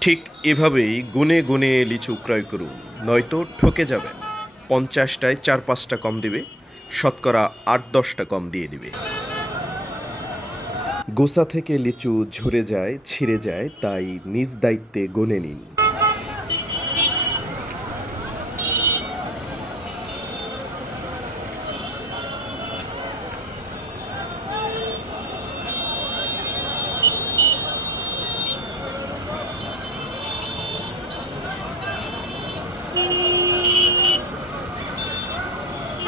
ঠিক এভাবেই গুনে গুনে লিচু ক্রয় করুন, নয়তো ঠকে যাবেন। পঞ্চাশটায় চার পাঁচটা কম দেবে, শতকরা আট দশটা কম দিয়ে দিবে। গোসা থেকে লিচু ঝরে যায়, ছিঁড়ে যায়, তাই নিজ দায়িত্বে গুনে নিন।